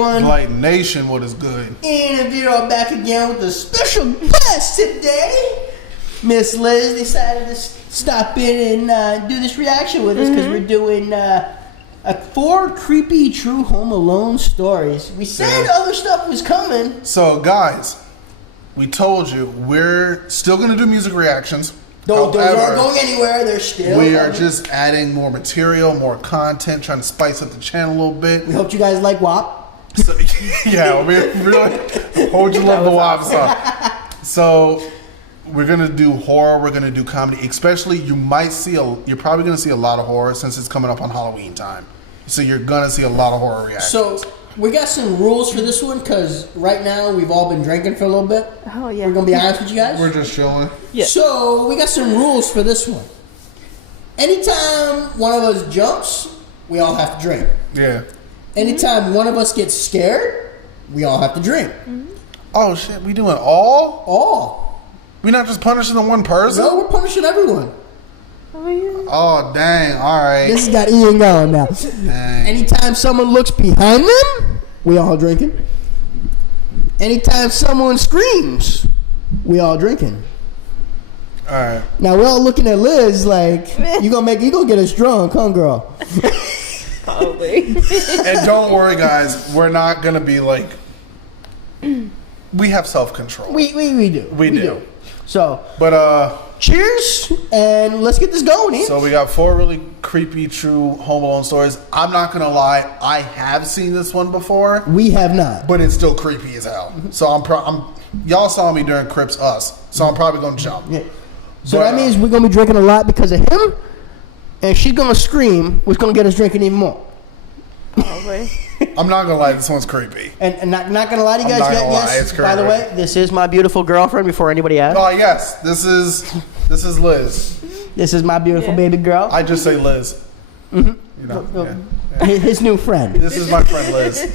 everyone? Blite Nation, what is good? And Vito back again with a special guest today. Miss Liz decided to stop in and do this reaction with us because we're doing 4 creepy true Home Alone stories. We said other stuff was coming. So, guys, we told you we're still going to do music reactions. Those aren't going anywhere. They're still We are just adding more material, more content, trying to spice up the channel a little bit. We hope you guys like WAP. So, yeah, we really hope you love the WAP song. So, we're going to do horror, we're going to do comedy. Especially, you're probably going to see a lot of horror since it's coming up on Halloween time. So, you're going to see a lot of horror reactions. So, we got some rules for this one because right now we've all been drinking for a little bit. Oh, yeah. We're going to be honest with you guys. We're just chilling. Yeah. So, we got some rules for this one. Anytime one of us jumps, we all have to drink. Yeah. Anytime one of us gets scared, we all have to drink. Oh, shit, we doing all? All. We're not just punishing the one person? No, we're punishing everyone. Oh, yeah. Oh, dang, all right. This has got Ian going now. Dang. Anytime someone looks behind them, we all drinking. Anytime someone screams, we all drinking. All right. Now we're all looking at Liz like, you gonna get us drunk, huh, girl? Probably. And don't worry, guys. We're not going to be like... We have self-control. We do. We do. So, But, cheers, and let's get this going, Ian. so we got 4 really creepy, true Home Alone stories. I'm not going to lie. I have seen this one before, We have not. but it's still creepy as hell. So y'all saw me during Crips Us, so I'm probably going to jump. Yeah. So But, that means we're gonna be drinking a lot because of him, and she's gonna scream, which gonna get us drinking even more. Probably. I'm not going to lie. This one's creepy. And not gonna lie to you I'm guys, not gonna lie, yes. it's By the correct. way, this is my beautiful girlfriend. Before anybody asks, Oh, yes. This is Liz. this is my beautiful Yeah. baby girl. I just say Liz. You know, yeah. His new friend. This is my friend Liz.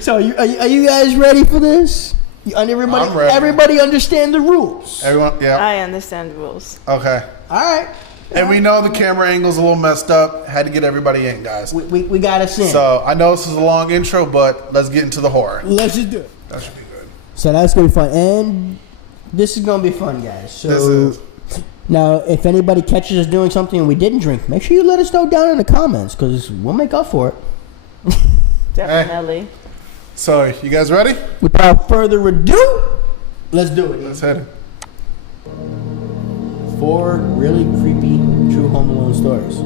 So are you guys ready for this? Everybody, I'm ready. everybody understand the rules. Everyone, yeah. I understand the rules. Okay. All right. And we know the camera angle's a little messed up. Had to get everybody in, guys. We got us in. So I know this is a long intro, but let's get into the horror. Let's just do it. That should be good. So that's gonna be fun, and this is gonna be fun, guys. So This is. now, if anybody catches us doing something and we didn't drink, make sure you let us know down in the comments because we'll make up for it. Definitely. So you guys ready? Without further ado, let's do it. Let's hit it. 4 really creepy true Home Alone stories.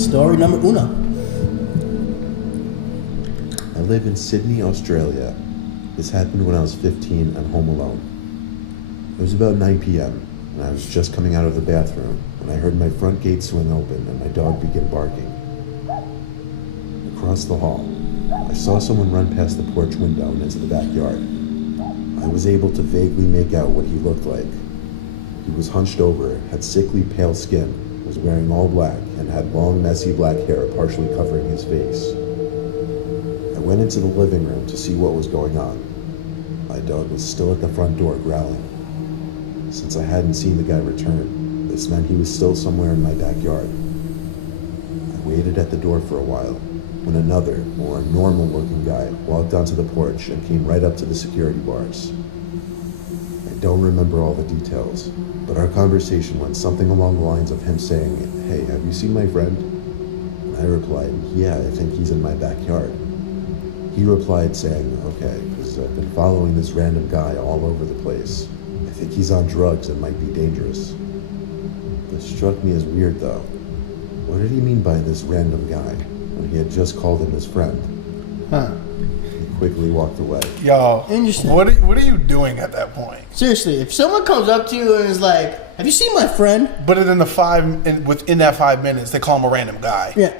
Story number 1. I live in Sydney, Australia. This happened when I was 15 and home alone. It was about 9 p.m. and I was just coming out of the bathroom when I heard my front gate swing open and my dog begin barking. Across the hall, I saw someone run past the porch window and into the backyard. I was able to vaguely make out what he looked like. He was hunched over, had sickly pale skin, was wearing all black, and had long, messy black hair partially covering his face. I went into the living room to see what was going on. My dog was still at the front door growling. Since I hadn't seen the guy return, this meant he was still somewhere in my backyard. I waited at the door for a while, when another, more normal-looking guy walked onto the porch and came right up to the security bars. I don't remember all the details, but our conversation went something along the lines of him saying, "Hey, have you seen my friend?" And I replied, "Yeah, I think he's in my backyard." He replied saying, "Okay, because I've been following this random guy all over the place. I think he's on drugs and might be dangerous." This struck me as weird though. What did he mean by this random guy when he had just called him his friend? Huh. He quickly walked away. Yo, Interesting. what are you doing at that point? Seriously, if someone comes up to you and is like, "Have you seen my friend?" But within that 5 minutes, they call him a random guy. Yeah.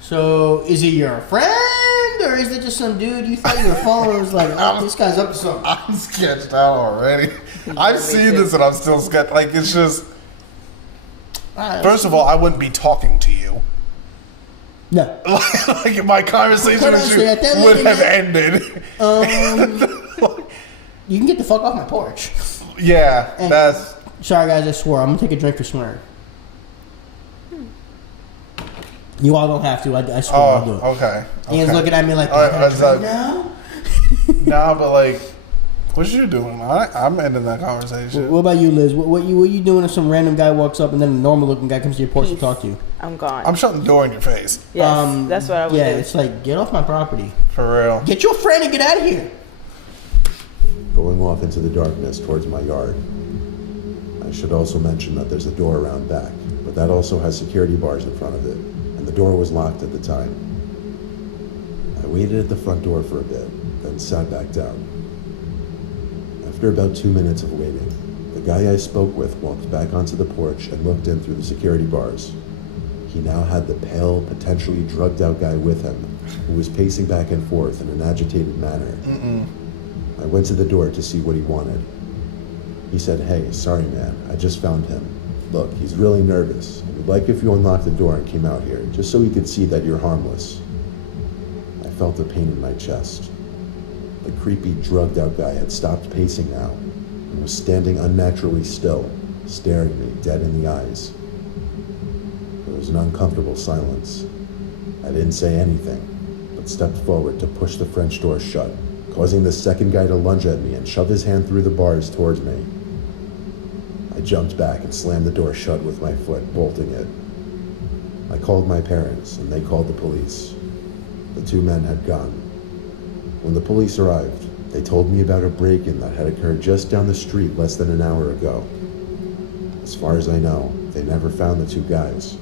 So, is he your friend, or is it just some dude you thought you were following and was like, "Oh, this guy's up to something"? I'm sketched out already. I've seen this and I'm still sketched. Like, it's just... First of all, I wouldn't be talking to you. No. Like, my conversation with honestly, you at that would late have night- ended. You can get the fuck off my porch. Yeah, And that's... Sorry, guys, I swore. I'm gonna take a drink for swearing. You all don't have to. I swear I'll do it. Okay. Ian's looking at me like, All right, right now? Nah, but like, what you doing? I'm ending that conversation. What about you, Liz? What you doing if some random guy walks up and then a normal looking guy comes to your porch to talk to you? I'm gone. I'm shutting the door in your face. Yes, that's what I would do. Yeah, it's like, get off my property. For real. Get your friend and get out of here. Going off into the darkness towards my yard. I should also mention that there's a door around back, but that also has security bars in front of it, and the door was locked at the time. I waited at the front door for a bit, then sat back down. After about 2 minutes of waiting, the guy I spoke with walked back onto the porch and looked in through the security bars. He now had the pale, potentially drugged out guy with him, who was pacing back and forth in an agitated manner. I went to the door to see what he wanted. He said, "Hey, sorry man, I just found him. Look, he's really nervous. I would like if you unlocked the door and came out here, just so he could see that you're harmless." I felt a pain in my chest. The creepy, drugged out guy had stopped pacing now and was standing unnaturally still, staring me dead in the eyes. There was an uncomfortable silence. I didn't say anything, but stepped forward to push the French door shut, causing the second guy to lunge at me and shove his hand through the bars towards me. I jumped back and slammed the door shut with my foot, bolting it. I called my parents, and they called the police. The two men had gone. When the police arrived, they told me about a break-in that had occurred just down the street less than an hour ago. As far as I know, they never found the two guys.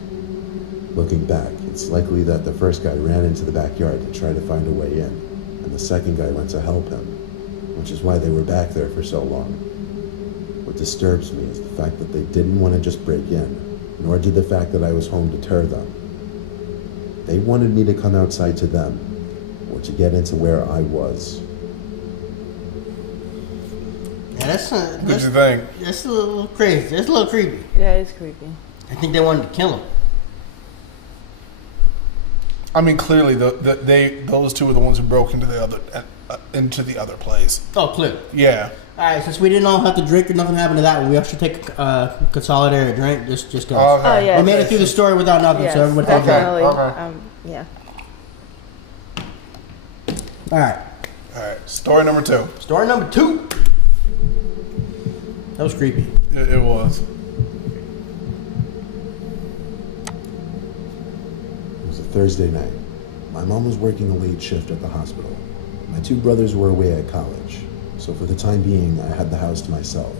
Looking back, it's likely that the first guy ran into the backyard to try to find a way in, and the second guy went to help him, which is why they were back there for so long. What disturbs me is the fact that they didn't want to just break in, nor did the fact that I was home deter them. They wanted me to come outside to them, or to get into where I was. Yeah, What you think? That's a little crazy. That's a little creepy. Yeah, it's creepy. I think they wanted to kill him. I mean, clearly, those two were the ones who broke into the other place. Oh, clear. Yeah. All right, since we didn't all have to drink or nothing happened to that one, we actually take a consolidated drink. Just go. Okay. Oh, yeah. We made it through the story without nothing, Yes, so everybody had definitely. Okay. Yeah. All right. All right. Story number 2. Story number 2. That was creepy. It was. It was a Thursday night. My mom was working a late shift at the hospital. My two brothers were away at college, so for the time being, I had the house to myself.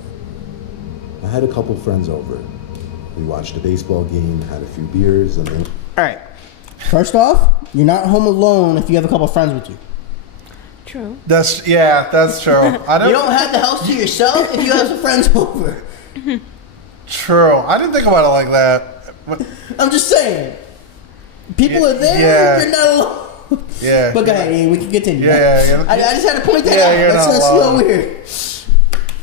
I had a couple friends over. We watched a baseball game, had a few beers, and then... All right. First off, you're not home alone if you have a couple friends with you. True. That's true. You don't have the house to yourself if you have some friends over. True. I didn't think about it like that. But, I'm just saying. People are there, yeah. you're not alone. yeah. But go ahead, Ian, we can continue. Yeah. I just had to point that Yeah, out. you're Let's not see alone. over here.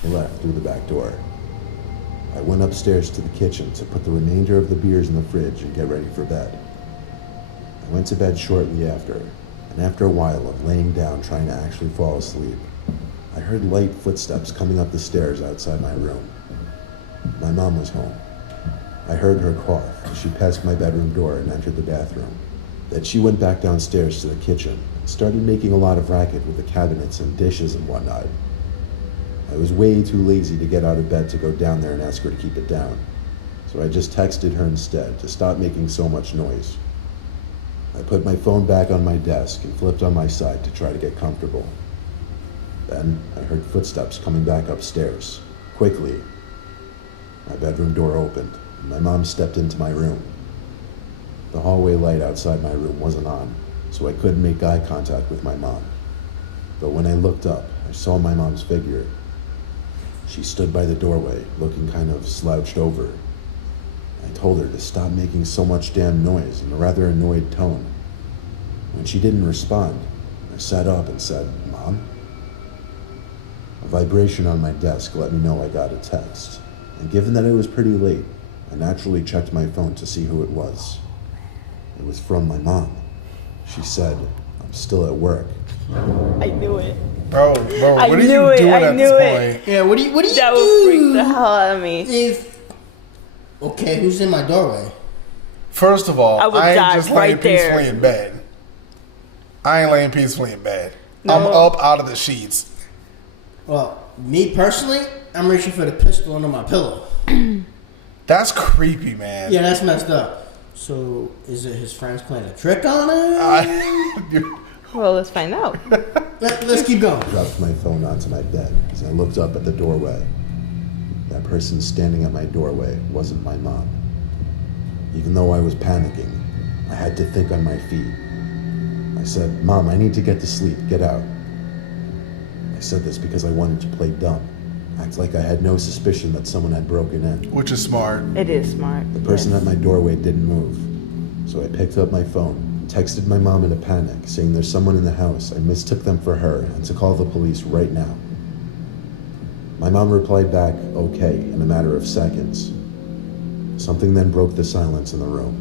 I left through the back door. I went upstairs to the kitchen to put the remainder of the beers in the fridge and get ready for bed. I went to bed shortly after, and after a while of laying down trying to actually fall asleep, I heard light footsteps coming up the stairs outside my room. My mom was home. I heard her cough as she passed my bedroom door and entered the bathroom. Then she went back downstairs to the kitchen and started making a lot of racket with the cabinets and dishes and whatnot. I was way too lazy to get out of bed to go down there and ask her to keep it down, so I just texted her instead to stop making so much noise. I put my phone back on my desk and flipped on my side to try to get comfortable. Then I heard footsteps coming back upstairs, quickly. My bedroom door opened, and my mom stepped into my room. The hallway light outside my room wasn't on, so I couldn't make eye contact with my mom. But when I looked up, I saw my mom's figure. She stood by the doorway, looking kind of slouched over. I told her to stop making so much damn noise in a rather annoyed tone. When she didn't respond, I sat up and said, "Mom?" A vibration on my desk let me know I got a text, and given that it was pretty late, I naturally checked my phone to see who it was. It was from my mom. She said, "I'm I'm still at work. I knew it. Bro, I what are knew you it, doing I at knew this it. point? Yeah, what do you That do? would freak the hell out of me. If okay, who's in my doorway? First of all, I would I ain't die just laying right there. peacefully in bed. I ain't laying peacefully in bed. No. I'm up out of the sheets. Well, me personally, I'm reaching for the pistol under my pillow. That's creepy, man. Yeah, that's messed up. So, is it his friends playing a trick on him? Well, let's find out. Let's keep going. I dropped my phone onto my bed as I looked up at the doorway. That person standing at my doorway wasn't my mom. Even though I was panicking, I had to think on my feet. I said, "Mom, I need to get to sleep. Get out." I said this because I wanted to play dumb, act like I had no suspicion that someone had broken in. Which is smart. It is smart. The person yes. at my doorway didn't move, so I picked up my phone, texted my mom in a panic, saying there's someone in the house. I mistook them for her and to call the police right now. My mom replied back, "Okay," in a matter of seconds. Something then broke the silence in the room.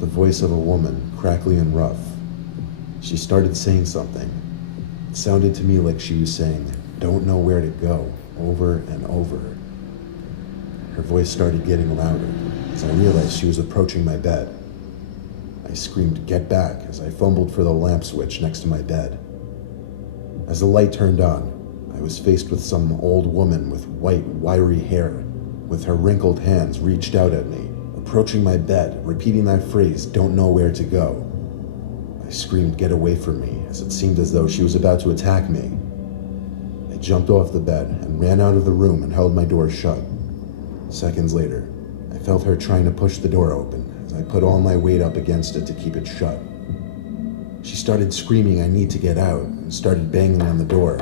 The voice of a woman, crackly and rough. She started saying something. It sounded to me like she was saying, "Don't know where to go," over and over. Her voice started getting louder as I realized she was approaching my bed. I screamed, "Get back," as I fumbled for the lamp switch next to my bed. As the light turned on, I was faced with some old woman with white, wiry hair. With her wrinkled hands reached out at me, approaching my bed, repeating that phrase, "Don't know where to go." I screamed, "Get away from me," as it seemed as though she was about to attack me. I jumped off the bed and ran out of the room and held my door shut. Seconds later, I felt her trying to push the door open as I put all my weight up against it to keep it shut. She started screaming, "I need to get out," and started banging on the door.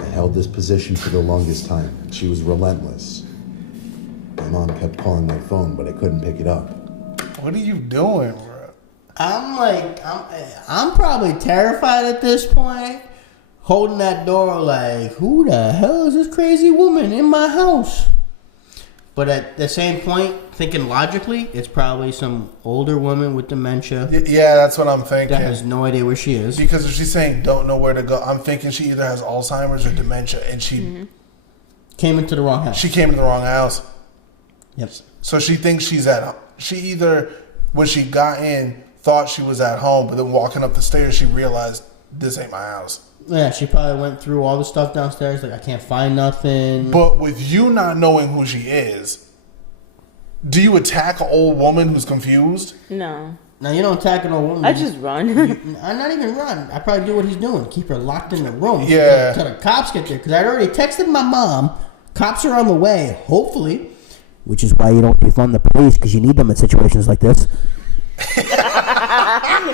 I held this position for the longest time, and she was relentless. My mom kept calling my phone, but I couldn't pick it up. What are you doing, bro? I'm probably terrified at this point, holding that door like, who the hell is this crazy woman in my house? But at the same point, thinking logically, it's probably some older woman with dementia Yeah, that's what I'm thinking. that has no idea where she is. Because if she's saying don't know where to go, I'm thinking she either has Alzheimer's or dementia, and she Came into the wrong house. she came to the wrong house. Yep. So she thinks she's at. She either when she got in thought she was at home, but then walking up the stairs she realized this ain't my house. Yeah, she probably went through all the stuff downstairs. Like, I can't find nothing. But with you not knowing who she is, do you attack an old woman who's confused? No. Now, you don't attack an old woman. I just run. I'm not even run. I probably do what he's doing. Keep her locked in the room. Yeah. Till the cops get there. Because I'd already texted my mom. Cops are on the way, hopefully. Which is why you don't defund the police, because you need them in situations like this.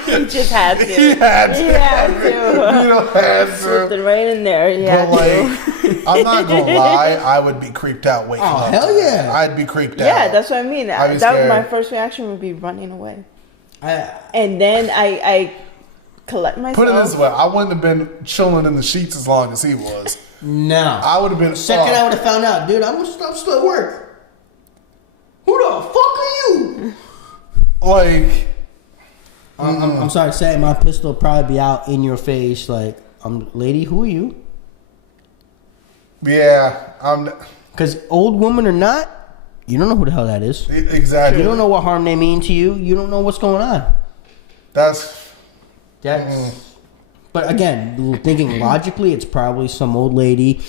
He just had to. He had to. He had to. You don't have Slipped to. it right in there. He But had to. like, I'm not gonna lie, I would be creeped out waking Oh, up. hell to that. yeah. I'd be creeped out. Yeah, that's what I mean. I'd be That was scared. my first reaction would be running away. I, And then I collect myself. Put it this way, I wouldn't have been chilling in the sheets as long as he was. no. I would have been. Second I would have found out, dude, I'm still at work. Who the fuck are you? like, I'm sorry to say, my pistol will probably be out in your face. Like, lady, who are you? yeah, I'm Because old woman or not, you don't know who the hell that is. exactly. You don't know what harm they mean to you. You don't know what's going on. That's But again, thinking logically, it's probably some old lady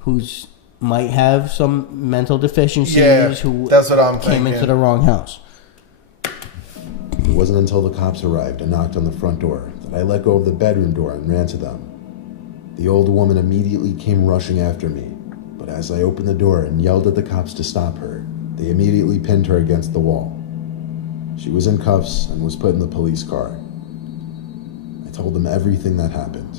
who's might have some mental deficiencies who that's what I'm came thinking. into the wrong house. It wasn't until the cops arrived and knocked on the front door that I let go of the bedroom door and ran to them. The old woman immediately came rushing after me, but as I opened the door and yelled at the cops to stop her, they immediately pinned her against the wall. She was in cuffs and was put in the police car. I told them everything that happened,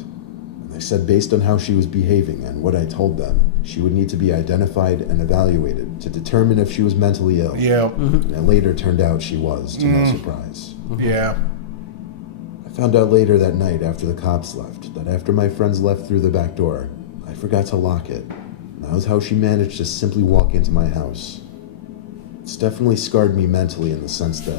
and they said based on how she was behaving and what I told them, she would need to be identified and evaluated to determine if she was mentally ill. Yeah, And it later turned out she was, to my surprise. yeah. I found out later that night after the cops left that after my friends left through the back door, I forgot to lock it. And that was how she managed to simply walk into my house. It's definitely scarred me mentally in the sense that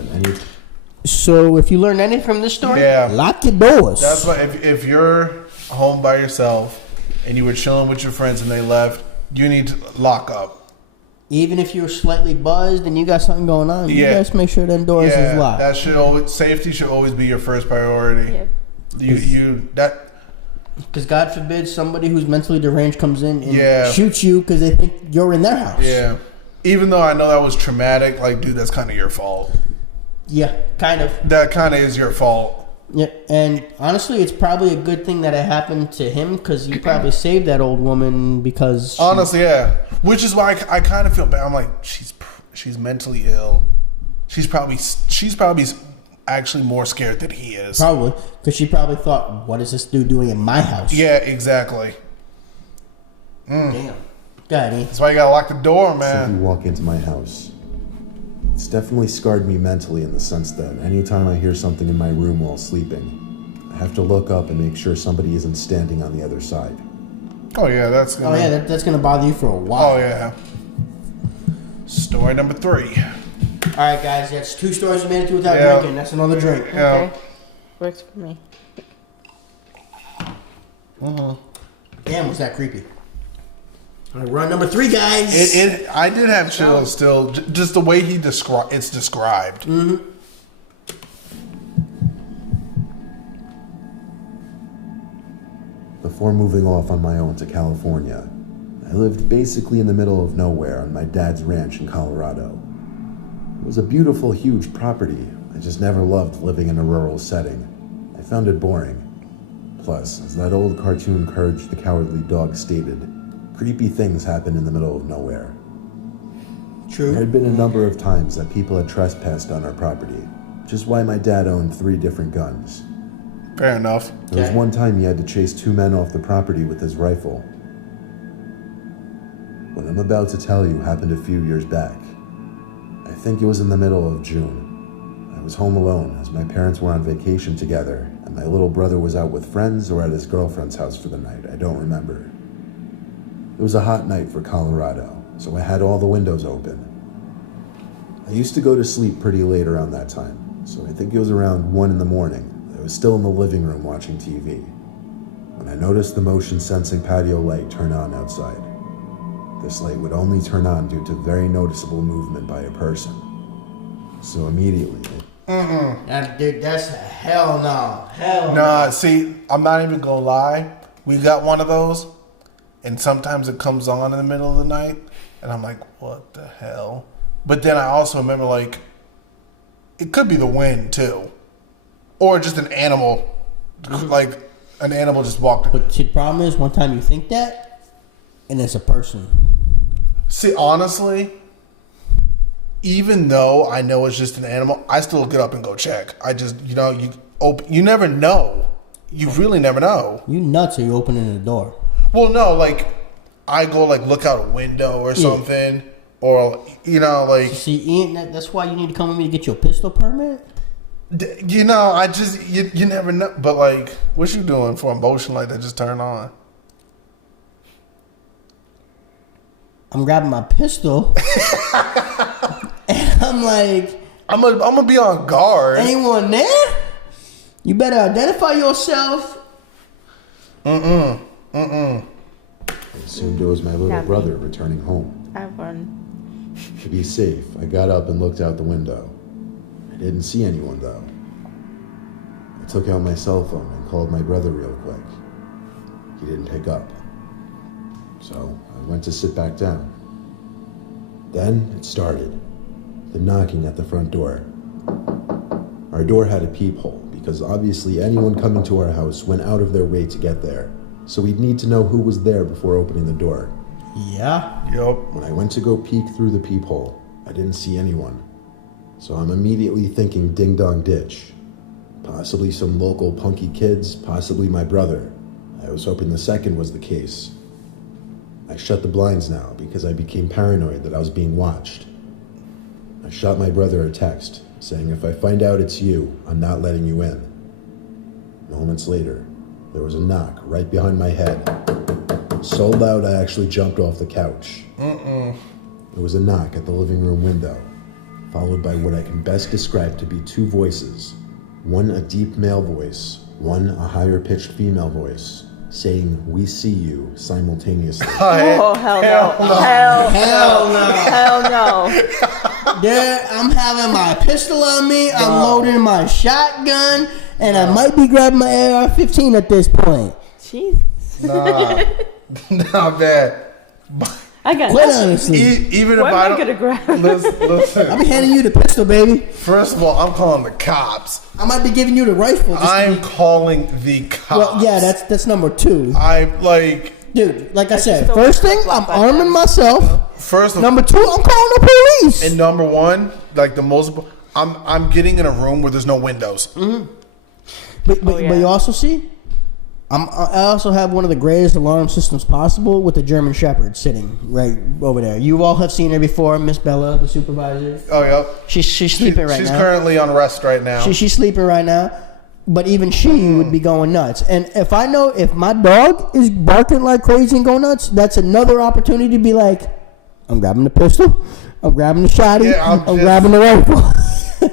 So if you learn anything from this story, Yeah. lock your doors. That's why if you're home by yourself and you were chilling with your friends and they left, you need to lock up. Even if you're slightly buzzed and you got something going on, you Yeah. just make sure them doors is locked. That should always, safety should always be your first priority. Yep. Because God forbid somebody who's mentally deranged comes in and Yeah. shoots you because they think you're in their house. Yeah. Even though I know that was traumatic, like, dude, that's kind of your fault. Yeah, kind of. That kind of is your fault. Yeah, and honestly, it's probably a good thing that it happened to him because he probably saved that old woman because Honestly, yeah. Which is why I kind of feel bad. I'm like, she's mentally ill. She's probably actually more scared than he is. probably because she probably thought, "What is this dude doing in my house?" Yeah, exactly. Damn. God, That's why you gotta lock the door, Simply man. walk into my house. It's definitely scarred me mentally in the sense that anytime I hear something in my room while sleeping, I have to look up and make sure somebody isn't standing on the other side. Oh yeah, that's Oh gonna. yeah, that's gonna bother you for a while. Oh yeah. Story number 3. All right, guys, that's 2 stories we made it to without Yeah. drinking. That's another drink. Yeah. Okay. Works for me. Damn, was that creepy? All right, we're on number 3, guys. I did have chills still, just the way it's described. Before moving off on my own to California, I lived basically in the middle of nowhere on my dad's ranch in Colorado. It was a beautiful, huge property. I just never loved living in a rural setting. I found it boring. Plus, as that old cartoon Courage the Cowardly Dog stated, creepy things happen in the middle of nowhere. There True. had been a number of times that people had trespassed on our property, which is why my dad owned 3 different guns. Fair enough. There was Okay. one time he had to chase 2 men off the property with his rifle. What I'm about to tell you happened a few years back. I think it was in the middle of June. I was home alone as my parents were on vacation together and my little brother was out with friends or at his girlfriend's house for the night. I don't remember. It was a hot night for Colorado, so I had all the windows open. I used to go to sleep pretty late around that time, so I think it was around 1 in the morning. I was still in the living room watching TV when I noticed the motion-sensing patio light turn on outside. This light would only turn on due to very noticeable movement by a person. So immediately, Dude, that's a hell no. Hell no. Nah, see, I'm not even gonna lie. We got one of those, and sometimes it comes on in the middle of the night, and I'm like, what the hell? But then I also remember, like, it could be the wind, too. Or just an animal. Like, an animal just walked. But see, the problem is, one time you think that, and it's a person. See, honestly, even though I know it's just an animal, I still get up and go check. I just, you never know. You really never know. You nuts or you opening the door? Well, no, like, I go, like, look out a window or something. Or, like, See, Ian, that's why you need to come with me to get your pistol permit? I just, you never know. But, like, what you doing for a motion light that just turned on? I'm grabbing my pistol. And I'm like, I'm gonna be on guard. anyone there? You better identify yourself. I assumed it was my little Not me. brother returning home. I run. To be safe, I got up and looked out the window. I didn't see anyone though. I took out my cell phone and called my brother real quick. He didn't pick up. So I went to sit back down. Then it started. The knocking at the front door. Our door had a peephole because obviously anyone coming to our house went out of their way to get there. So we'd need to know who was there before opening the door. Yeah. Yup. When I went to go peek through the peephole, I didn't see anyone. So I'm immediately thinking ding dong ditch. Possibly some local punky kids, possibly my brother. I was hoping the second was the case. I shut the blinds now because I became paranoid that I was being watched. I shot my brother a text saying if I find out it's you, I'm not letting you in. Moments later, there was a knock right behind my head. So loud I actually jumped off the couch. It was a knock at the living room window. followed by what I can best describe to be two voices. One a deep male voice, one a higher pitched female voice, saying, "We see you," simultaneously. Oh, hell no. Hell no. Hell no. Dude, I'm having my pistol on me. I'm loading my shotgun, and I might be grabbing my AR-15 at this point. Jesus. Nah, not bad. I got Quite nothing. honestly, Even if What am I I don't, gonna grab? listen. I'm handing you the pistol, baby. First of all, I'm calling the cops. I might be giving you the rifle. I'm calling the cops. Well, yeah, that's number two. I'm like, Dude, like I said, still first like thing, I'm flashlight arming then. myself. first of Number two, I'm calling the police. and number one, like the most, I'm getting in a room where there's no windows. But yeah. you also see, I also have one of the greatest alarm systems possible with the German Shepherd sitting right over there. You all have seen her before, Miss Bella, the supervisor. Oh yeah, She's sleeping right she's now. currently on rest right now. She's sleeping right now. But even she would be going nuts. And if I know if my dog is barking like crazy and going nuts, that's another opportunity to be like, I'm grabbing the pistol, I'm grabbing the shotty, Yeah, I'm I'm just- grabbing the rifle.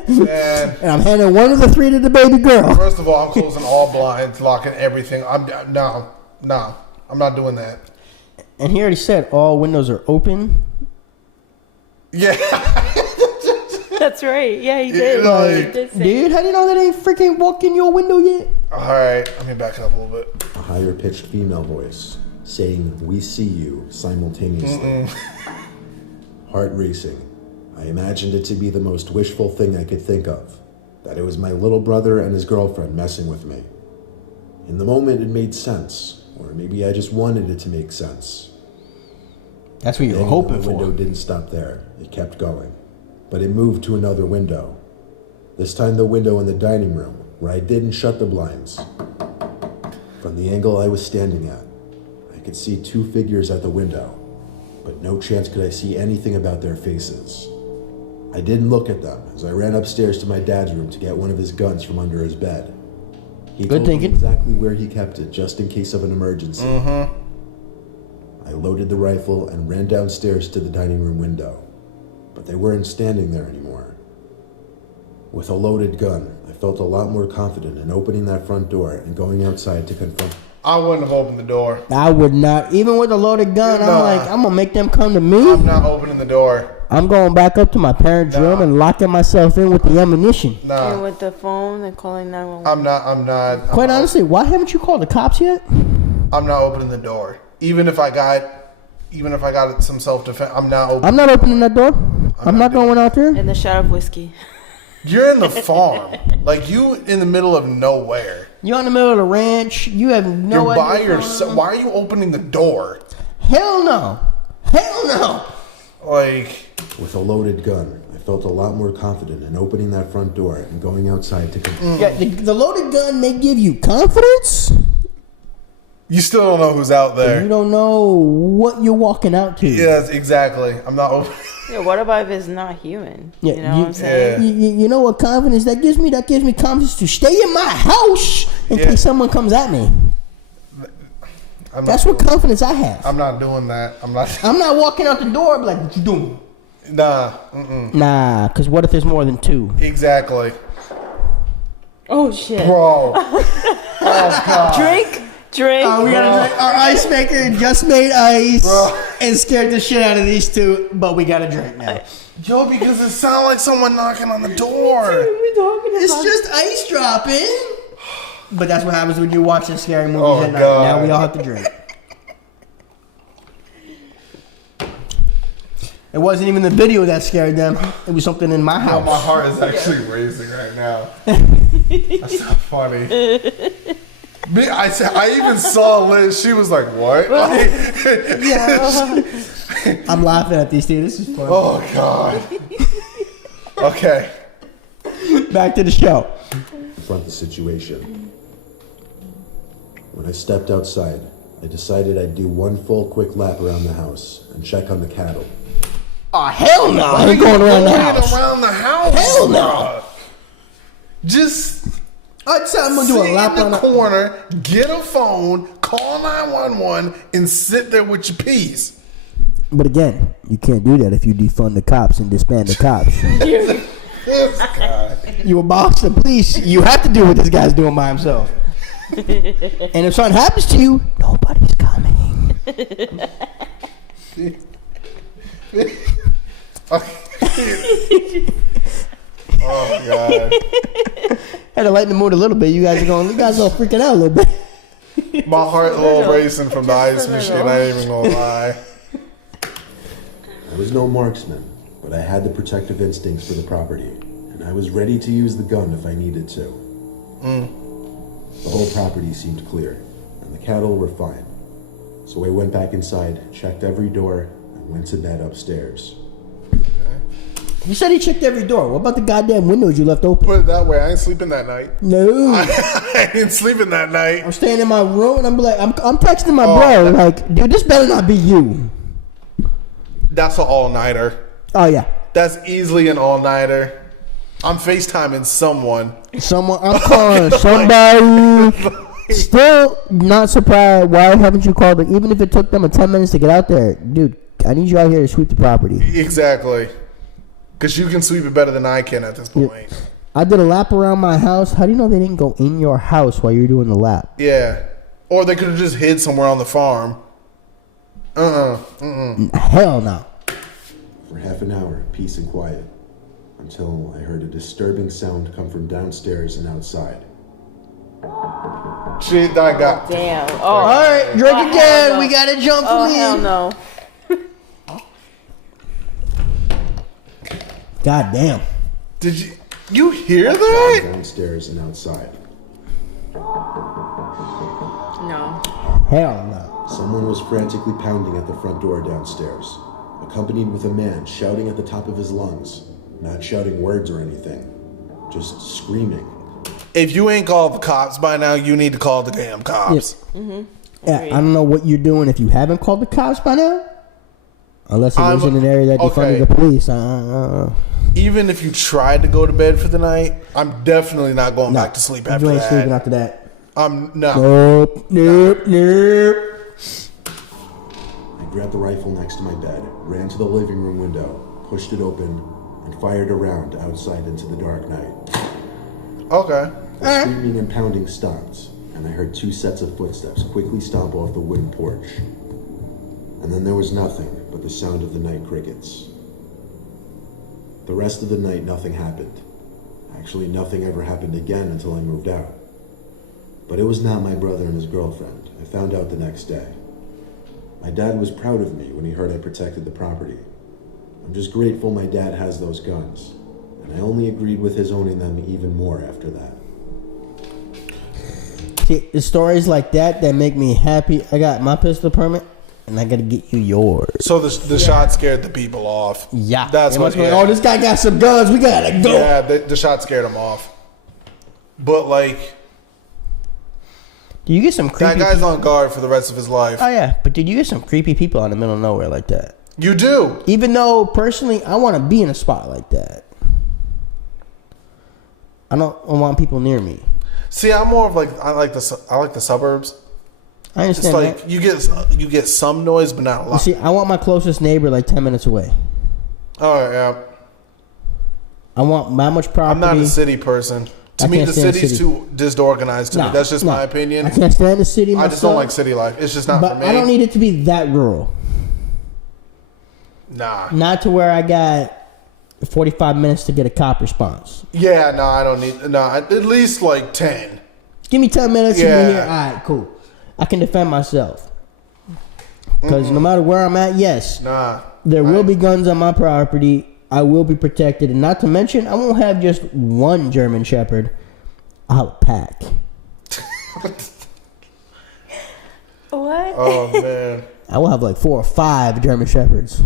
Man, And I'm handing one of the three to the baby girl. first of all, I'm closing all blinds, locking everything. I'm not doing that. And he already said all windows are open. Yeah, That's right. Yeah, he Yeah, did. like- He did say- Dude, how do you know that ain't freaking walk in your window yet? all right. Let me back up a little bit. A higher pitched female voice, saying, "We see you," simultaneously. Heart racing. I imagined it to be the most wishful thing I could think of. That it was my little brother and his girlfriend messing with me. In the moment, it made sense. Or maybe I just wanted it to make sense. That's what you were Banging on hoping the window for. didn't stop there. It kept going. But it moved to another window. This time the window in the dining room, where I didn't shut the blinds. From the angle I was standing at, I could see two figures at the window, but no chance could I see anything about their faces. I didn't look at them as I ran upstairs to my dad's room to get one of his guns from under his bed. He Good told thinking. me exactly where he kept it, just in case of an emergency. I loaded the rifle and ran downstairs to the dining room window, but they weren't standing there anymore. With a loaded gun, I felt a lot more confident in opening that front door and going outside to confront. I wouldn't have opened the door. I would not, even with a loaded gun, Nah. I'm like, I'm going to make them come to me. I'm not opening the door. I'm going back up to my parents' room and locking myself in with the ammunition. And Nah, with the phone and calling 911. I'm not. Quite honestly, why haven't you called the cops yet? I'm not opening the door. Even if I got some self defense, I'm not opening. I'm not opening that door. I'm not going out there. And the shot of whiskey. You're in the farm, like you in the middle of nowhere. You're in the middle of the ranch. You have no You're idea. by what's going yourself. on. Why are you opening the door? Hell no. Hell no. Like, With a loaded gun, I felt a lot more confident in opening that front door and going outside to confront. Yeah, the loaded gun may give you confidence. you still don't know who's out You there. don't know what you're walking out to. Yes, exactly. I'm not opening. Yeah, what about if it's not human? Yeah, You know what I'm saying? Yeah. You know what confidence that gives me? That gives me confidence to stay in my house in Yeah. case someone comes at me. I'm That's not what confidence I have. I'm not doing that. I'm not. I'm not walking out the door and be like, what you doing? Nah. Mm-mm. Nah, because what if there's more than two? Exactly. Oh, shit. Bro. Drink. We gotta drink. Our ice maker just made ice Bro. and scared the shit out of these two, but we gotta drink now. Yo, because it sounded like someone knocking on the door. We talking It's about- just ice dropping. But that's what happens when you're watching scary movies Oh, at night. God. Now we all have to drink. It wasn't even the video that scared them. It was something in my Oh, house. my heart is actually racing right now. That's not funny. Me, I even saw Liz. She was like, "What?" I'm laughing at these two. This is fun. Oh God. Okay. Back to the show. Confront the situation. When I stepped outside, I decided I'd do one full quick lap around the house and check on the cattle. Oh, hell no. I ain't going around the house. Around the house. Hell no. bruh. Just I'd say I'm going to sit do a lap in on the the corner, get a phone, call 911, and sit there with your peas. But again, you can't do that if you defund the cops and disband the cops. This guy. You abolish the police. You have to do what this guy's doing by himself. And if something happens to you, nobody's coming. Oh God. Had to lighten the mood a little bit. You guys are all freaking out a little bit. My heart a little racing from the ice machine. I ain't even gonna lie. I was no marksman, but I had the protective instincts for the property, and I was ready to use the gun if I needed to. The whole property seemed clear, and the cattle were fine. So I went back inside, checked every door, and went to bed upstairs. You said he checked every door. What about the goddamn windows you left open? Put it that way, I ain't sleeping that night. No. I ain't sleeping that night. I'm staying in my room and I'm like, I'm texting my bro, like, dude, this better not be you. That's an all-nighter. Oh yeah. That's easily an all-nighter. I'm FaceTiming someone. I'm calling somebody. Still not surprised. Why haven't you called them? Even if it took them 10 minutes to get out there, dude, I need you out here to sweep the property. Exactly. Because you can sweep it better than I can at this point. Yeah. I did a lap around my house. How do you know they didn't go in your house while you were doing the lap? Yeah. Or they could have just hid somewhere on the farm. Hell no. For half an hour, peace and quiet, until I heard a disturbing sound come from downstairs and outside. Shit, I got. Damn. Oh. All right, drink again. No. We got to jump Oh, from hell in. no. God damn. Did you hear that? Downstairs and outside. No. Hell no. Someone was frantically pounding at the front door downstairs, accompanied with a man shouting at the top of his lungs, not shouting words or anything, just screaming. If you ain't called the cops by now, you need to call the damn cops. Yeah, I don't know what you're doing if you haven't called the cops by now. Unless it was in an area that defunded the police. Even if you tried to go to bed for the night, I'm definitely not going back to sleep after you ain't that. sleeping after that. No. Nope. I grabbed the rifle next to my bed, ran to the living room window, pushed it open, and fired a round outside into the dark night. Okay. The screaming and pounding stopped, and I heard 2 sets of footsteps quickly stomp off the wooden porch. And then there was nothing but the sound of the night crickets. The rest of the night, nothing happened. Actually, nothing ever happened again until I moved out. But it was not my brother and his girlfriend. I found out the next day. My dad was proud of me when he heard I protected the property. I'm just grateful my dad has those guns, and I only agreed with his owning them even more after that. See, the stories like that make me happy. I got my pistol permit, and I gotta get you yours. So the shot scared the people off. Yeah. That's what. Like, oh, this guy got some guns. We gotta go. Yeah, the shot scared them off. But like, Do you get some creepy? that guy's on guard for the rest of his life. Oh yeah, but did you get some creepy people out in the middle of nowhere like that? You do. Even though personally, I want to be in a spot like that. I don't want people near me. See, I'm more of like I like the suburbs. I It's understand like that. you get some noise, but not a You lot. see, I want my closest neighbor like 10 minutes away. Oh yeah. I want that much property. I'm not a city person. To I me, can't the stand city's city. too disorganized to me. That's just my I opinion. can't stand the city myself. I just don't like city life. It's just not But for me. I don't need it to be that rural. Nah. Not to where I got 45 minutes to get a cop response. Yeah, no, I don't need. No, at least like 10. Give me 10 minutes Yeah. and be here. All right, cool. I can defend myself. Because no matter where I'm at, yes, Nah. there will be guns on my property. I will be protected. And not to mention, I won't have just one German Shepherd. I'll have a pack. What? Oh man. I will have like 4 or 5 German Shepherds.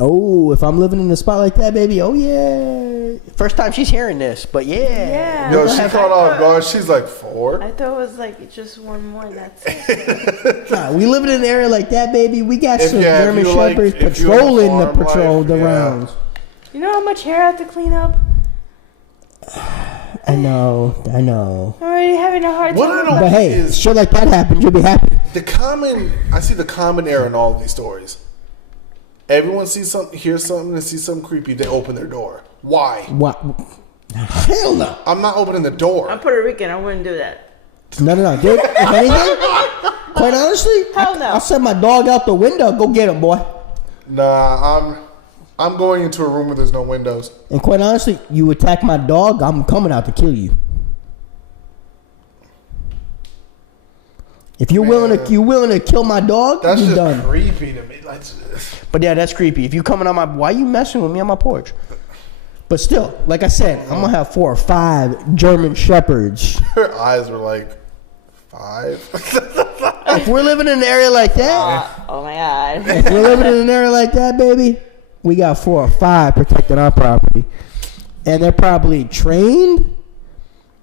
Oh, if I'm living in a spot like that, baby, oh yeah. First time she's hearing this, but yeah. Yeah. Yo, she caught off guard. She's like 4. I thought it was like just one more. That's it. Nah, we live in an area like that, baby. We got If- some yeah, if German you like- Shepherds if you like patrolling the farm life, the yeah. rounds. You know how much hair I have to clean up? I know. I'm already having a hard What I time. don't But hey, is shit like that happens, you'll be happy. I see the common error in all of these stories. Everyone sees something, hears something, and sees something creepy. They open their door. Why? What? Hell no. I'm not opening the door. I'm Puerto Rican. I wouldn't do that. No, dude. If anything, quite honestly, Hell no. I'll send my dog out the window. Go get him, boy. Nah, I'm going into a room where there's no windows. And quite honestly, you attack my dog, I'm coming out to kill you. If you're willing to kill my dog, That's you're just done. creepy to me. Like, But yeah, that's creepy. If you coming on my, why you messing with me on my porch? But still, like I said, I'm gonna have 4 or 5 German shepherds. her eyes were like 5. If we're living in an area like that, Oh my god. if we're living in an area like that, baby, we got 4 or 5 protecting our property, and they're probably trained.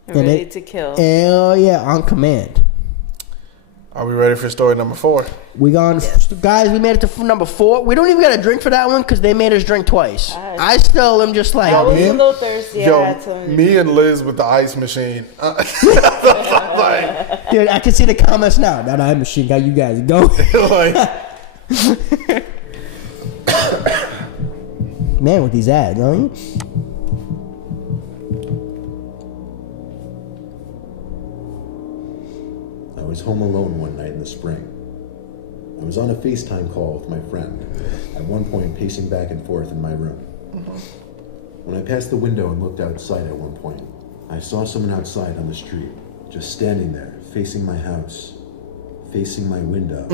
Ready to kill. Hell yeah, on command. Are we ready for story number 4? We gone, guys. We made it to number 4. We don't even got a drink for that one because they made us drink twice. I still am just like, I was a man. little thirsty. I had Yo, to me and Liz with the ice machine. Like, Dude, I can see the comments now. That I machine got you guys go. like, Man, with these ads, don't you? I was home alone one night in the spring. I was on a FaceTime call with my friend, at one point pacing back and forth in my room. When I passed the window and looked outside at one point, I saw someone outside on the street, just standing there, facing my house, facing my window.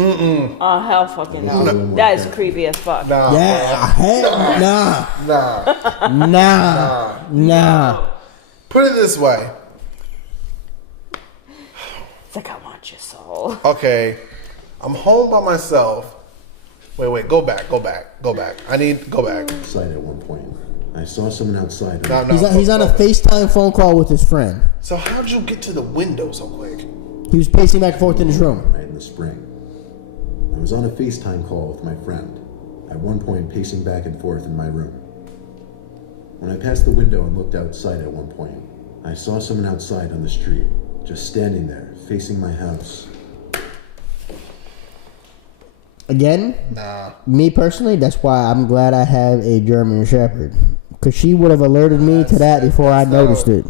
Oh hell fucking No. no. That is creepy as fuck. nah, Yeah, hell, nah. Put it this way. It's like I want your soul. Okay, I'm home by myself. Wait, go back. I need go back. Outside at one point, I saw someone outside. No. He's on a FaceTime phone call with his friend. So how'd you get to the window so quick? He was pacing back and forth in his room. One night in the spring. I was on a FaceTime call with my friend, at one point pacing back and forth in my room. When I passed the window and looked outside at one point, I saw someone outside on the street, just standing there, facing my house. Again, Nah. me personally, that's why I'm glad I have a German Shepherd. Because she would have alerted me to that before I noticed it.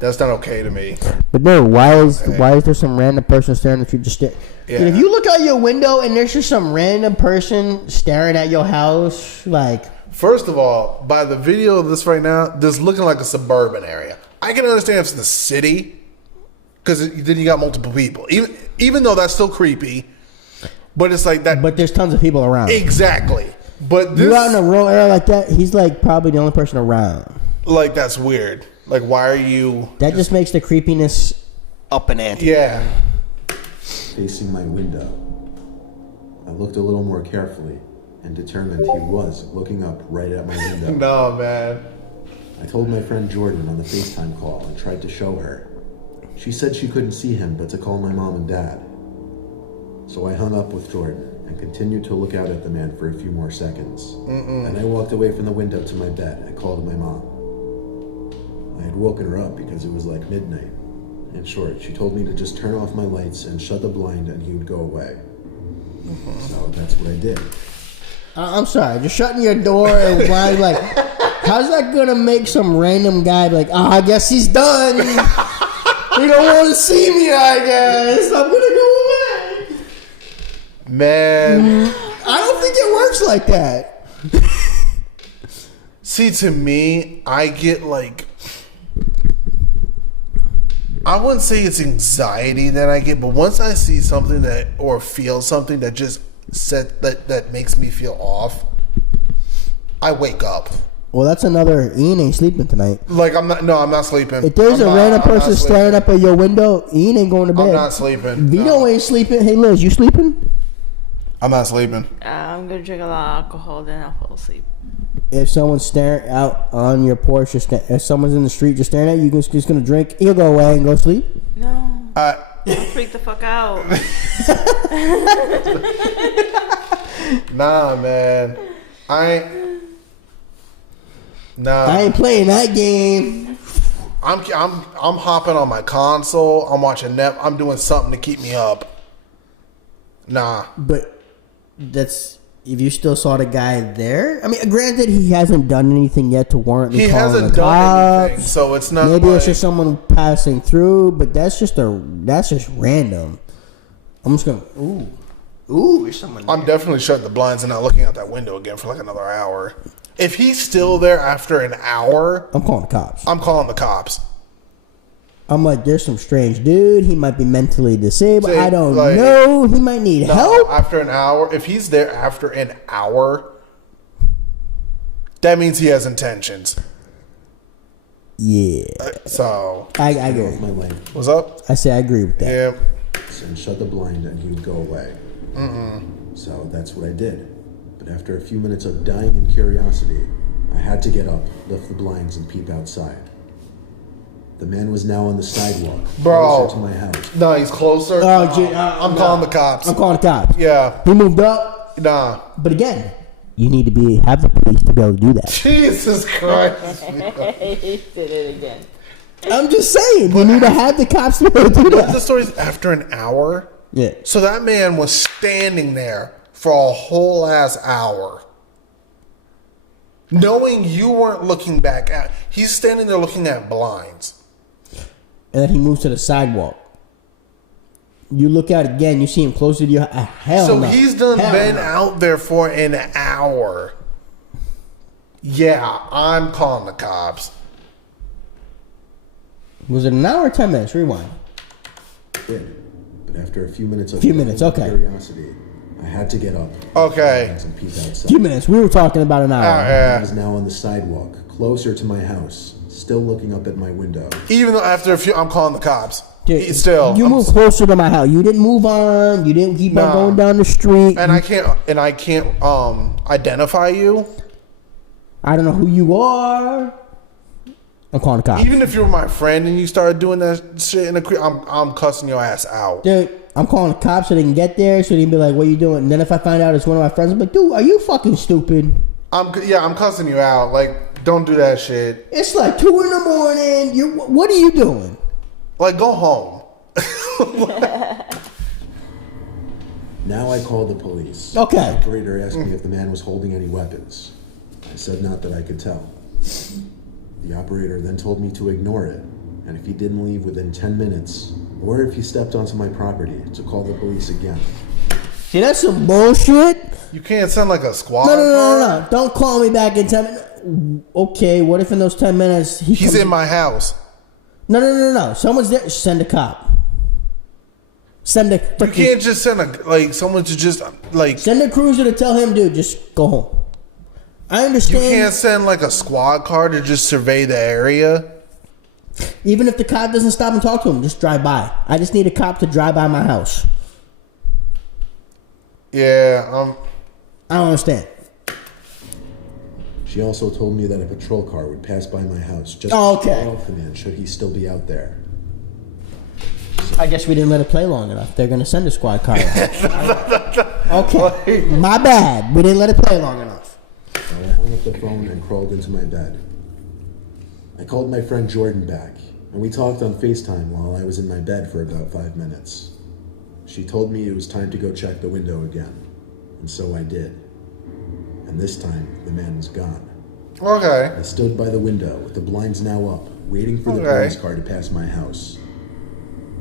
That's not okay to me. But no, why is there some random person staring at you? Just Dude, if you look out your window and there's just some random person staring at your house, like, First of all, by the video of this right now, this is looking like a suburban area. I can understand if it's the city, because then you got multiple people. Even though that's still creepy, but it's like that. but there's tons of people around. Exactly. But this, You out in a rural area like that, he's like probably the only person around. like, that's weird. Like, why are you? That just makes the creepiness up an ante. Yeah. Facing my window. I looked a little more carefully and determined he was looking up right at my window. No, man. I told my friend Jordan on the FaceTime call and tried to show her. She said she couldn't see him but to call my mom and dad. So I hung up with Jordan and continued to look out at the man for a few more seconds. Then I walked away from the window to my bed and called my mom. I had woken her up because it was like midnight. In short, she told me to just turn off my lights and shut the blind and he would go away. So that's what I did. I'm sorry, just shutting your door and blind, like, how's that gonna make some random guy be like, oh, I guess he's done. He don't want to see me, I guess. I'm gonna go away. Man. I don't think it works like that. See, to me, I get like, I wouldn't say it's anxiety that I get, but once I see something that, or feel something that just that makes me feel off, I wake up. Well, that's another. Ian ain't sleeping tonight. Like, I'm not sleeping. If there's I'm a not- random I'm not person sleeping. staring up at your window, Ian ain't going to bed. I'm not sleeping. Vito No. ain't sleeping. Hey, Liz, you sleeping? I'm not sleeping. I'm gonna drink a lot of alcohol, then I'll fall asleep. If someone's staring out on your porch, if someone's in the street just staring at you, you're just gonna drink. He'll go away and go sleep. No, I I'll freak the fuck out. Nah, man. I ain't playing that game. I'm hopping on my console. I'm watching Net. I'm doing something to keep me up. Nah. But that's if you still saw the guy there. I mean, granted, he hasn't done anything yet to warrant me He calling hasn't the done cops. anything, so it's not. Maybe like, it's just someone passing through, but that's just random. I'm just gonna ooh, there's someone there. I'm definitely shutting the blinds and not looking out that window again for like another hour. If he's still there after an hour, I'm calling the cops. I'm calling the cops. I'm like, there's some strange dude. He might be mentally disabled. Say, I don't like, know. He might need No, help. after an hour, if he's there after an hour, that means he has intentions. Yeah, So, I Off agree. my lamp what's up? I say I agree with that. Yeah. and shut the blind, and he would go away. So that's what I did. But after a few minutes of dying in curiosity, I had to get up, lift the blinds, and peep outside. The man was now on the sidewalk, Bro. closer to my house. No, he's closer. Oh, gee, I'm no. calling the cops. I'm calling the cops. Yeah. He moved up, Nah. but again, you need to have the police to be able to do that. Jesus Christ. He did it again. I'm just saying, you need to have the cops to be able to do The that. story's after an hour. Yeah. So that man was standing there for a whole ass hour. Knowing you weren't looking back at. He's standing there looking at blinds. And then he moves to the sidewalk. You look out again, you see him closer to you. Hell So no. he's done Hell been no. out there for an hour. Yeah, I'm calling the cops. Was it an hour or 10 minutes? Rewind. Did. But after a few minutes of okay. curiosity, I had to get up, Okay. and peep outside. Few minutes. We were talking about an hour. I Yeah. was now on the sidewalk, closer to my house, still looking up at my window. Even though after a few, I'm calling the cops. Dude, He's still. you I'm moved closer to my house. You didn't move on. You didn't keep on Nah. going down the street. and I can't identify you. I don't know who you are. I'm calling the cops. Even if you were my friend and you started doing that shit in the crib, I'm cussing your ass out. Dude, I'm calling the cops so they can get there, so they can be like, what are you doing? And then if I find out it's one of my friends, I'm like, dude, are you fucking stupid? I'm cussing you out. Like, don't do that shit. It's like 2 in the morning. What are you doing? Like, go home. Now I called the police. Okay. The operator asked me if the man was holding any weapons. I said not that I could tell. The operator then told me to ignore it, and if he didn't leave within 10 minutes, or if he stepped onto my property, to call the police again. See, that's some bullshit. You can't send like a squad. No. Don't call me back in 10 minutes. Okay, what if in those 10 minutes He's comes in my house. No. Someone's there. Send a cop. Send a You freaking. can't just send someone to just like. Send a cruiser to tell him, dude, just go home. I You understand. can't send like a squad car to just survey the area. Even if the cop doesn't stop and talk to him, just drive by. I just need a cop to drive by my house. Yeah, I don't understand. She also told me that a patrol car would pass by my house just Oh, to okay. call out the man should he still be out there. I guess we didn't let it play long enough. They're gonna send a squad car. Okay, my bad. We didn't let it play long enough. So I hung up the phone and crawled into my bed. I called my friend Jordan back, and we talked on FaceTime while I was in my bed for about 5 minutes. She told me it was time to go check the window again, and so I did. And this time, the man was gone. okay. I stood by the window with the blinds now up, waiting for the Okay. police car to pass my house.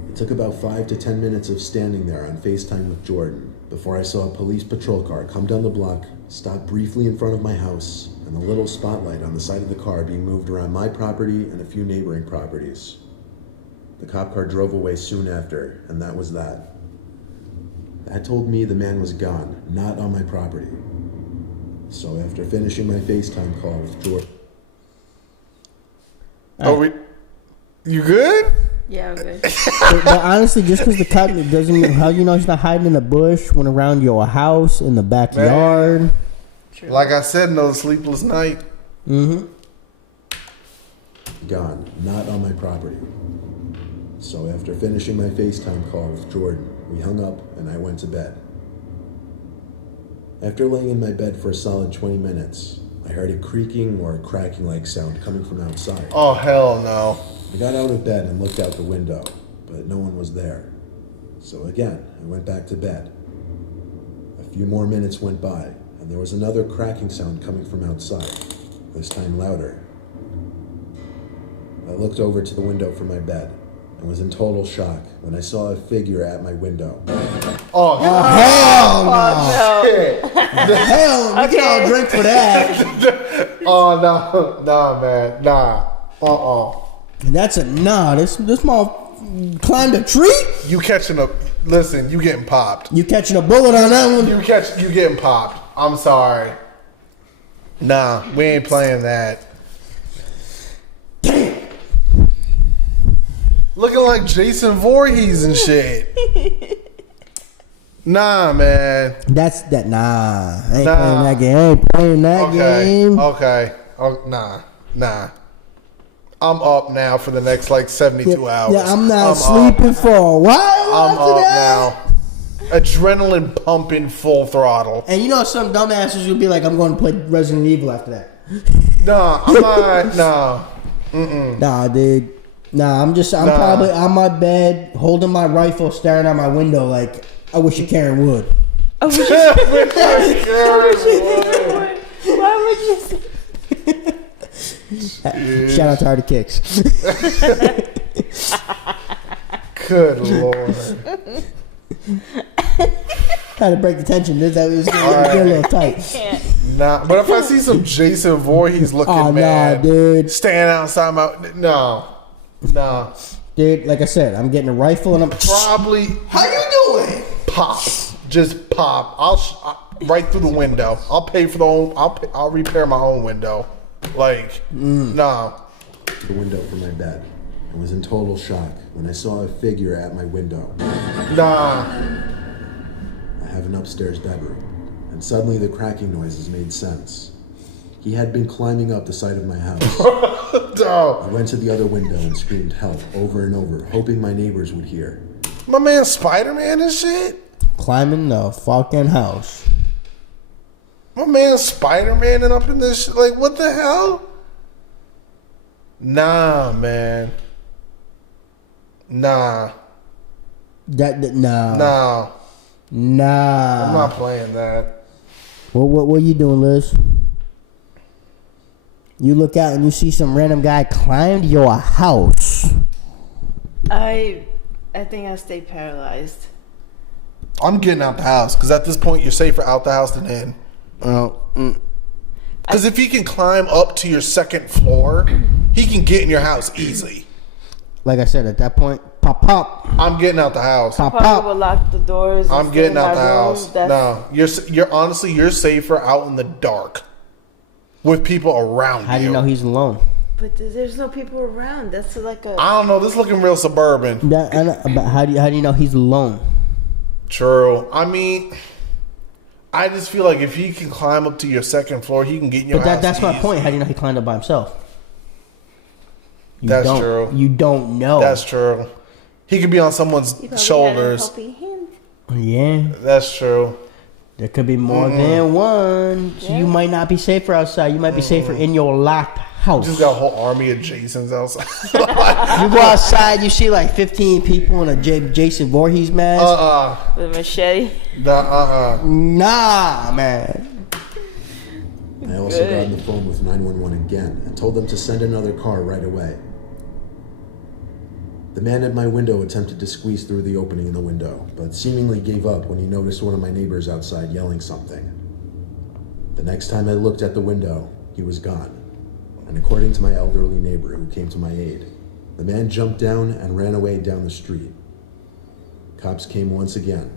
It took about 5 to 10 minutes of standing there on FaceTime with Jordan before I saw a police patrol car come down the block, stop briefly in front of my house, and a little spotlight on the side of the car being moved around my property and a few neighboring properties. The cop car drove away soon after, and that was that. That told me the man was gone, not on my property. So after finishing my FaceTime call with Jordan, You good? Yeah, I'm good. But honestly, just because the cop doesn't mean how you know he's not hiding in the bush, when around your house in the backyard. True. Like I said, another sleepless night. gone, not on my property. So after finishing my FaceTime call with Jordan, we hung up and I went to bed. After laying in my bed for a solid 20 minutes, I heard a creaking or a cracking like sound coming from outside. Oh hell no! I got out of bed and looked out the window, but no one was there. So again, I went back to bed. A few more minutes went by, and there was another cracking sound coming from outside, this time louder. I looked over to the window from my bed and was in total shock when I saw a figure at my window. Oh, Hell no! shit. Hell, we can all drink for that. Oh, no. Nah, man. Nah. And that's a nah. This mom climbed a tree. You catching a... Listen, you getting popped. You catching a bullet on that one? You getting popped. I'm sorry. Nah, we ain't playing that. Damn. Looking like Jason Voorhees and shit. Nah, man. That's that. Nah, I ain't Nah. playing that game. I ain't playing that game. Okay. Oh, nah. I'm up now for the next like 72 hours. Yeah, I'm not sleeping for a while. I'm after up that. now. Adrenaline pumping full throttle. And you know some dumbasses will be like, I'm going to play Resident Evil after that. Nah, I'm not. Nah. Nah, dude. Nah, I'm probably on my bed, holding my rifle, staring out my window like, I wish a Karen would. Why would you say? Shout out to Hardy Kicks. Good Lord. Trying to break the tension. This was getting a little tight. Nah, but if I see some Jason Voorhees looking man dude. standing outside my... No. Dude, like I said, I'm getting a rifle and I'm... Probably... How you doing? Pop. Just pop. Right through the window. I'll pay for the own... I'll repair my own window. Like, nah. The window from my bed. I was in total shock when I saw a figure at my window. Nah. I have an upstairs bedroom, and suddenly the cracking noises made sense. He had been climbing up the side of my house. No. I went to the other window and screamed help over and over, hoping my neighbors would hear. My man Spider-Man and shit? Climbing the fucking house. My man Spider-Man and up in this shit? Like, what the hell? Nah, man. Nah. Nah. Nah. Nah. I'm not playing that. What are you doing, Liz? You look out and you see some random guy climbed your house. I think I stay paralyzed. I'm getting out the house because at this point you're safer out the house than in. Because if he can climb up to your second floor, he can get in your house easily. Like I said, at that point, pop. I'm getting out the house. Probably will lock the doors. and I'm stay getting in out my the room. house. That's- No, you're honestly you're safer out in the dark with people around you. How do you know he's alone? But there's no people around. That's like a. I don't know. This looking real suburban. But how do you know he's alone? True. I mean, I just feel like if he can climb up to your second floor, he can get in your But house. that's my easy. point. How do you know he climbed up by himself? That's true. You don't know. That's true. He could be on someone's He probably shoulders. had a helping hand. Yeah. That's true. There could be more than one. So you might not be safer outside. You might be safer in your locked house. Just got a whole army of Jasons outside. You go outside, you see like 15 people in a Jason Voorhees mask. With a machete. Nah, man. I also got on the phone with 911 again and told them to send another car right away. The man at my window attempted to squeeze through the opening in the window, but seemingly gave up when he noticed one of my neighbors outside yelling something. The next time I looked at the window, he was gone. And according to my elderly neighbor who came to my aid, the man jumped down and ran away down the street. Cops came once again.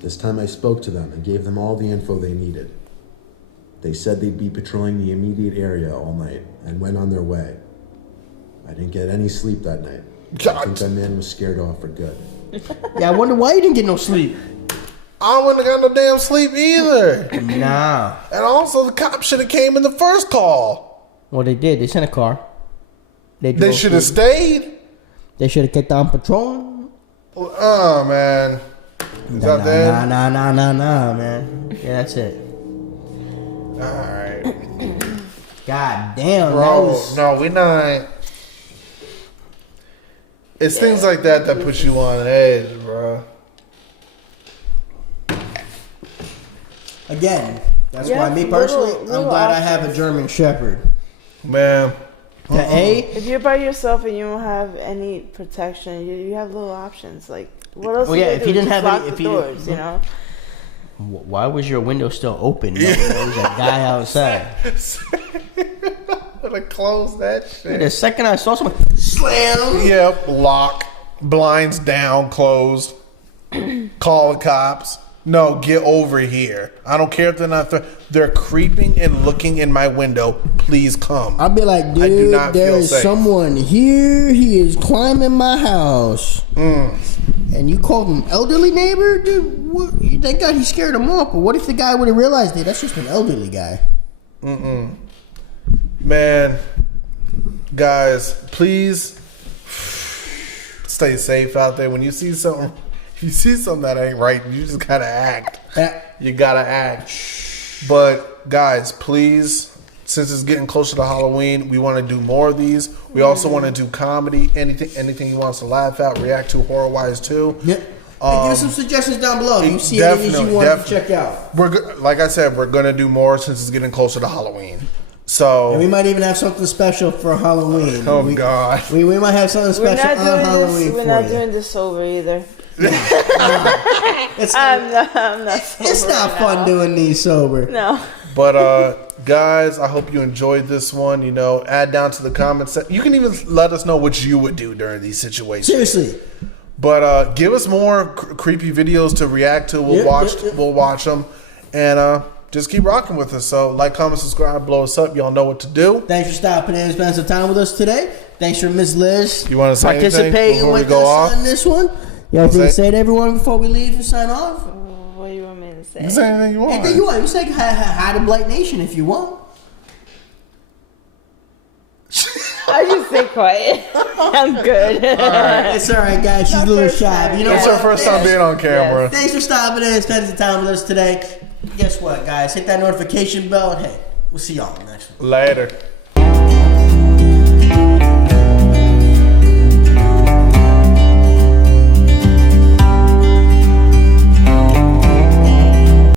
This time I spoke to them and gave them all the info they needed. They said they'd be patrolling the immediate area all night and went on their way. I didn't get any sleep that night. I think that man was scared off for good. Yeah, I wonder why you didn't get no sleep. I wouldn't have got no damn sleep either. Nah. And also, the cops should have came in the first call. Well, they did. They sent a car. They drove should have through. stayed. They should have kept on patrolling. Oh, man. Is that that? Nah, man. Yeah, that's it. Alright. God damn, that Bro, was... no, we not. It's things like that that put you on edge, bro. Again, that's Yeah, why me personally, little I'm glad I have a German Shepherd. Man. If you're by yourself and you don't have any protection, you have little options. Like, what else? Well, yeah, do if you didn't have lock any, if the you doors, you know. Why was your window still open? There was a guy outside. I'm gonna close that shit. The second I saw someone slam. Yep, lock, blinds down, closed. Call the cops. No, get over here. I don't care if they're not. They're creeping and looking in my window. Please come. I'd be like, I do dude, not there feel is safe. someone here. He is climbing my house. And you called an elderly neighbor? Dude, what? Thank God he scared him off. But what if the guy would have realized it? That's just an elderly guy. Man, guys, please stay safe out there. When you see something, if you see something that ain't right, you just gotta act. You gotta act. But guys, please, since it's getting closer to Halloween, we want to do more of these. We also want to do comedy, anything you want us to laugh at, react to horror-wise too. Yep. Hey, give us some suggestions down below. If you see anything you want to check out. Like I said, we're gonna do more since it's getting closer to Halloween. So And we might even have something special for Halloween. Oh God. We might have something We're special not on doing Halloween this. for We're not you. doing this sober either. It's, I'm not sober. it's not fun doing these sober. No. But guys, I hope you enjoyed this one. You know, add down to the comments. You can even let us know what you would do during these situations. Seriously. But give us more creepy videos to react to. We'll watch them, and just keep rocking with us. So like, comment, subscribe, blow us up. Y'all know what to do. Thanks for stopping in and spending some time with us today. Thanks for Miss Liz You want to say anything participating before we with go us off? on this one. You have anything to say to everyone before we leave and sign off? What do you want me to say? You say anything you want. Anything you want. You say hi to Blite Nation if you want. I just stay quiet. I'm good. It's all right, guys. She's a little first shy. time. But you know It's what? our first time being on camera. Thanks for stopping in and spending some time with us today. Guess what, guys? Hit that notification bell and hey, we'll see y'all next one. Later.